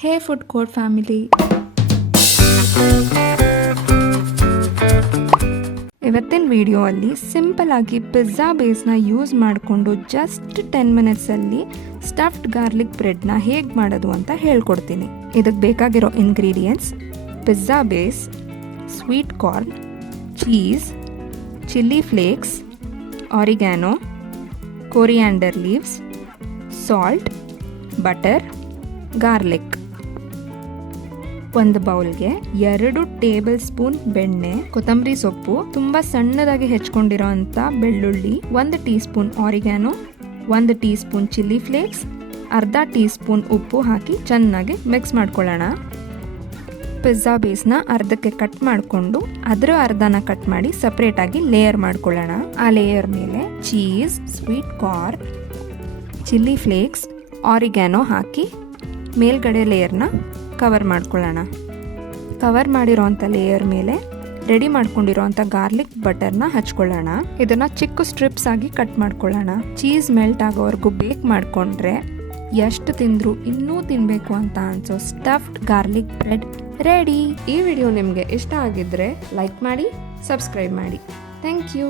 ಹೇ food court family, ಇವತ್ತಿನ video ಅಲ್ಲಿ simple ಆಗಿ ಪಿಜ್ಜಾ ಬೇಸ್ನ ಯೂಸ್ ಮಾಡಿಕೊಂಡು ಜಸ್ಟ್ 10 ಮಿನಿಟ್ಸಲ್ಲಿ ಸ್ಟಫ್ಡ್ ಗಾರ್ಲಿಕ್ ಬ್ರೆಡ್ನ ಹೇಗೆ ಮಾಡೋದು ಅಂತ ಹೇಳ್ಕೊಡ್ತೀನಿ. ಇದಕ್ಕೆ ಬೇಕಾಗಿರೋ ingredients: pizza base, sweet corn, cheese, chilli flakes, ಆರಿಗ್ಯಾನೋ, coriander leaves, salt, butter, garlic. ಒಂದು ಬೌಲ್ಗೆ 2 ಟೇಬಲ್ ಸ್ಪೂನ್ ಬೆಣ್ಣೆ, ಕೊತ್ತಂಬರಿ ಸೊಪ್ಪು, ತುಂಬಾ ಸಣ್ಣದಾಗಿ ಹೆಚ್ಕೊಂಡಿರೋ ಅಂತ ಬೆಳ್ಳುಳ್ಳಿ, 1 tea spoon ಆರಿಗ್ಯಾನೋ, 1 tea spoon chilli flakes, ಅರ್ಧ ಟೀ ಸ್ಪೂನ್ ಉಪ್ಪು ಹಾಕಿ ಚೆನ್ನಾಗಿ ಮಿಕ್ಸ್ ಮಾಡ್ಕೊಳ್ಳೋಣ. ಪಿಜ್ಜಾ ಬೇಸ್ನ ಅರ್ಧಕ್ಕೆ ಕಟ್ ಮಾಡಿಕೊಂಡು ಅದರ ಅರ್ಧನ ಕಟ್ ಮಾಡಿ ಸಪ್ರೇಟ್ ಆಗಿ ಲೇಯರ್ ಮಾಡ್ಕೊಳ್ಳೋಣ. ಆ ಲೇಯರ್ ಮೇಲೆ cheese, sweet corn, chilli flakes, oregano ಹಾಕಿ ಮೇಲ್ಗಡೆ ಲೇಯರ್ನ ಕವರ್ ಮಾಡ್ಕೊಳ್ಳೋಣ. ಕವರ್ ಮಾಡಿರೋಂಥ ಲೇಯರ್ ಮೇಲೆ ರೆಡಿ ಮಾಡ್ಕೊಂಡಿರೋಂಥ ಗಾರ್ಲಿಕ್ ಬಟರ್ನ ಹಚ್ಕೊಳ್ಳೋಣ. ಇದನ್ನ ಚಿಕ್ಕ ಸ್ಟ್ರಿಪ್ಸ್ ಆಗಿ ಕಟ್ ಮಾಡ್ಕೊಳ್ಳೋಣ. ಚೀಸ್ ಮೆಲ್ಟ್ ಆಗೋವರೆಗೂ ಬೇಕ್ ಮಾಡಿಕೊಂಡ್ರೆ ಎಷ್ಟು ತಿಂದ್ರು ಇನ್ನೂ ತಿನ್ನಬೇಕು ಅಂತ ಅನ್ಸೋ ಸ್ಟಫ್ಡ್ ಗಾರ್ಲಿಕ್ ಬ್ರೆಡ್ ರೆಡಿ. ಈ ವಿಡಿಯೋ ನಿಮಗೆ ಇಷ್ಟ ಆಗಿದ್ರೆ ಲೈಕ್ ಮಾಡಿ, ಸಬ್ಸ್ಕ್ರೈಬ್ ಮಾಡಿ. Thank you.